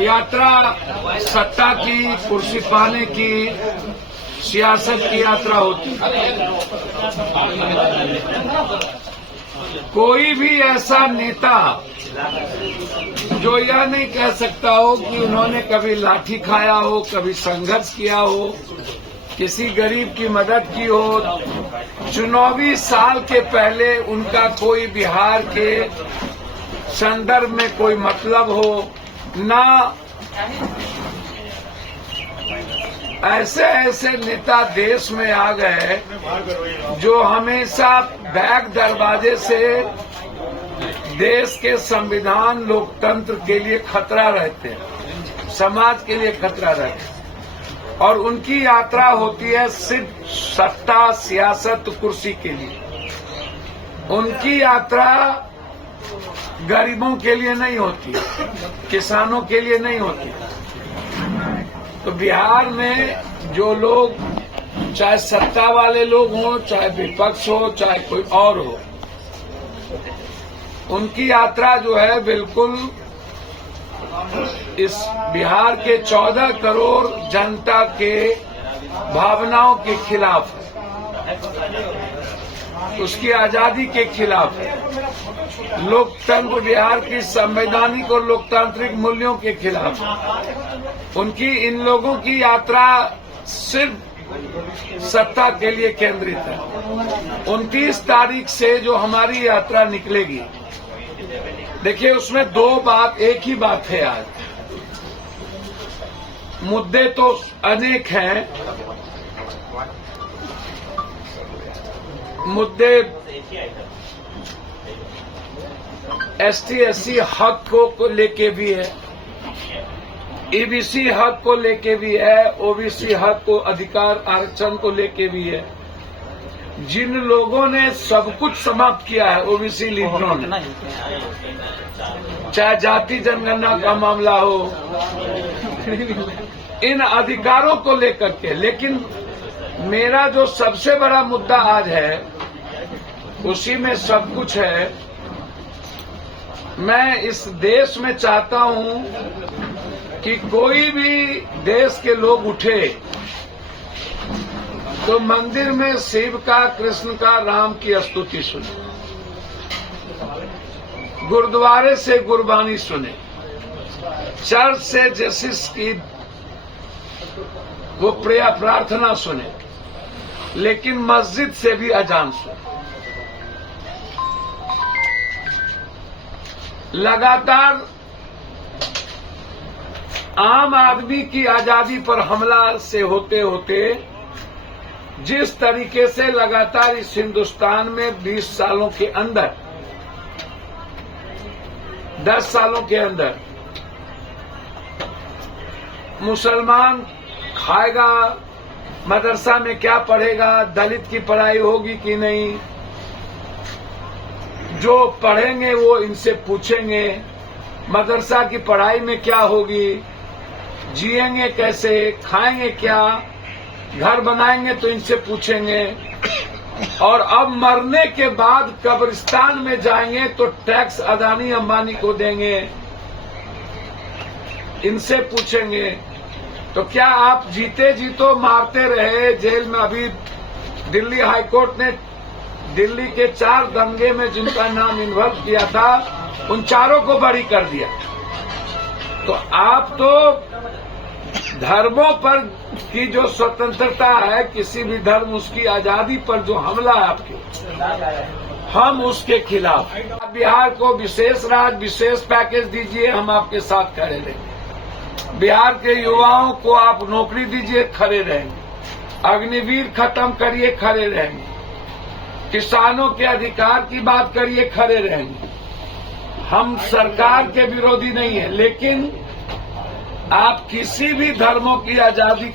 यात्रा सत्ता की, कुर्सी पाने की, सियासत की यात्रा होती है। कोई भी ऐसा नेता जो यह नहीं कह सकता हो कि उन्होंने कभी लाठी खाया हो, कभी संघर्ष किया हो, किसी गरीब की मदद की हो, चुनावी साल के पहले उनका कोई बिहार के संदर्भ में कोई मतलब हो, ना ऐसे ऐसे नेता देश में आ गए जो हमेशा बैक दरवाजे से देश के संविधान, लोकतंत्र के लिए खतरा रहते हैं, समाज के लिए खतरा रहते हैं। और उनकी यात्रा होती है सिर्फ सत्ता, सियासत, कुर्सी के लिए। उनकी यात्रा गरीबों के लिए नहीं होती, किसानों के लिए नहीं होती। तो बिहार में जो लोग, चाहे सत्ता वाले लोग हों, चाहे विपक्ष हो, चाहे कोई और हो, उनकी यात्रा जो है बिल्कुल इस बिहार के 14 करोड़ जनता के भावनाओं के खिलाफ है, उसकी आजादी के खिलाफ है, लोकतंत्र, बिहार की संवैधानिक और लोकतांत्रिक मूल्यों के खिलाफ है। उनकी, इन लोगों की यात्रा सिर्फ सत्ता के लिए केंद्रित है। 29 तारीख से जो हमारी यात्रा निकलेगी, देखिए उसमें एक ही बात है। आज मुद्दे तो अनेक हैं, मुद्दे ST/SC हक को लेके भी है, EBC हक को लेके भी है, OBC हक को, अधिकार आरक्षण को लेके भी है। जिन लोगों ने सब कुछ समाप्त किया है, OBC लीडरों ने, चाहे जाति जनगणना का मामला हो, इन अधिकारों को लेकर के। लेकिन मेरा जो सबसे बड़ा मुद्दा आज है, उसी में सब कुछ है। मैं इस देश में चाहता हूं कि कोई भी देश के लोग उठे तो मंदिर में शिव का, कृष्ण का, राम की स्तुति सुने, गुरुद्वारे से गुरबानी सुने, चर्च से जीसस की वो प्रार्थना सुने, लेकिन मस्जिद से भी अजान सुने। लगातार आम आदमी की आजादी पर हमला से होते होते जिस तरीके से लगातार इस हिंदुस्तान में 20 सालों के अंदर, 10 सालों के अंदर मुसलमान खाएगा, मदरसा में क्या पढ़ेगा, दलित की पढ़ाई होगी कि नहीं, जो पढ़ेंगे वो इनसे पूछेंगे मदरसा की पढ़ाई में क्या होगी, जिएंगे कैसे, खाएंगे क्या, घर बनाएंगे तो इनसे पूछेंगे, और अब मरने के बाद कब्रिस्तान में जाएंगे तो टैक्स अदानी अंबानी को देंगे, इनसे पूछेंगे। तो क्या आप जीते जी तो मारते रहे जेल में? अभी दिल्ली हाईकोर्ट ने दिल्ली के 4 दंगे में जिनका नाम इन्वॉल्व किया था, उन चारों को बरी कर दिया। तो आप तो धर्मों पर की जो स्वतंत्रता है, किसी भी धर्म, उसकी आजादी पर जो हमला है आपके, हम उसके खिलाफ। बिहार को विशेष राज्य, विशेष पैकेज दीजिए, हम आपके साथ खड़े रहेंगे। बिहार के युवाओं को आप नौकरी दीजिए, खड़े रहेंगे। अग्निवीर खत्म करिए, खड़े रहेंगे। किसानों के अधिकार की बात करिए, खड़े रहेंगे। हम सरकार के विरोधी नहीं है, लेकिन आप किसी भी धर्मों की आजादी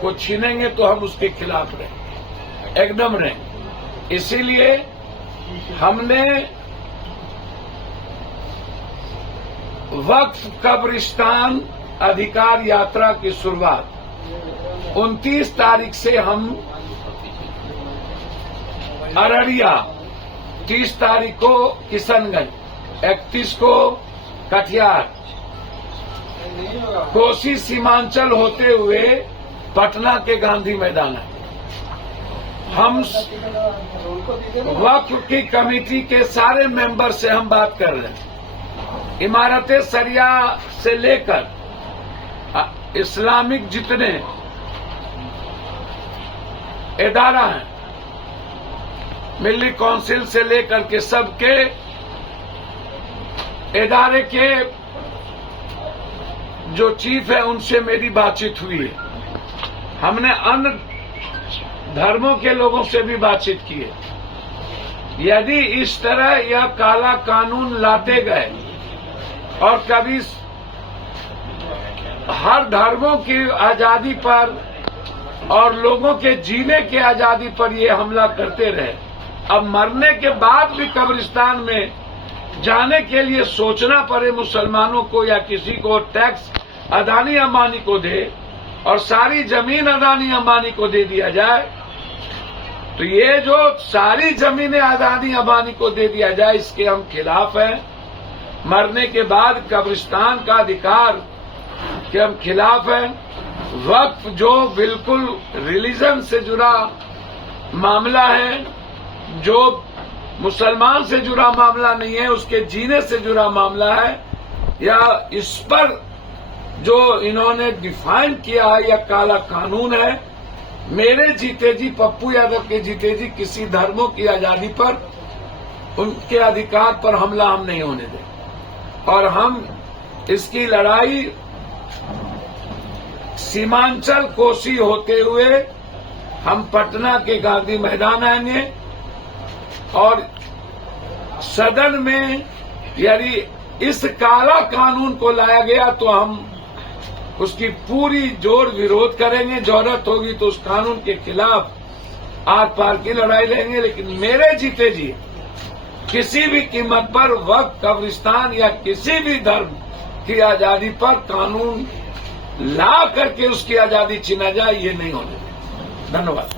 को छीनेंगे तो हम उसके खिलाफ रहेंगे, एकदम रहेंगे। इसीलिए हमने वक्फ कब्रिस्तान अधिकार यात्रा की शुरुआत 29 तारीख से हम अररिया, 30 तारीख को किशनगंज, 31 को कटिहार, कोसी सीमांचल होते हुए पटना के गांधी मैदान है। हम वक्फ की कमेटी के सारे मेंबर से हम बात कर रहे हैं। इमारतें सरिया से लेकर इस्लामिक जितने इदारा हैं, मिल्ली काउंसिल से लेकर के सबके इदारे के जो चीफ है उनसे मेरी बातचीत हुई है। हमने अन्य धर्मों के लोगों से भी बातचीत की है। यदि इस तरह यह काला कानून लाते गए और कभी हर धर्मों की आजादी पर और लोगों के जीने की आजादी पर ये हमला करते रहे, अब मरने के बाद भी कब्रिस्तान में जाने के लिए सोचना पड़े मुसलमानों को या किसी को, टैक्स अदानी अंबानी को दे और सारी जमीन अदानी अंबानी को दे दिया जाए, तो ये जो सारी जमीनें अदानी अंबानी को दे दिया जाए, इसके हम खिलाफ हैं। मरने के बाद कब्रिस्तान का अधिकार के हम खिलाफ हैं। वक्फ जो बिल्कुल रिलीजन से जुड़ा मामला है, जो मुसलमान से जुड़ा मामला नहीं है, उसके जीने से जुड़ा मामला है, या इस पर जो इन्होंने डिफाइन किया है या काला कानून है, मेरे जीते जी, पप्पू यादव के जीते जी किसी धर्मों की आजादी पर, उनके अधिकार पर हमला हम नहीं होने दें। और हम इसकी लड़ाई सीमांचल कोसी होते हुए हम पटना के गांधी मैदान आएंगे और सदन में यदि इस काला कानून को लाया गया तो हम उसकी पूरी जोर विरोध करेंगे। जरूरत होगी तो उस कानून के खिलाफ आर पार की लड़ाई लेंगे। लेकिन मेरे जीते जी किसी भी कीमत पर वक्फ, कब्रिस्तान या किसी भी धर्म की आजादी पर कानून ला करके उसकी आजादी छीना जाए, ये नहीं होने देंगे। धन्यवाद।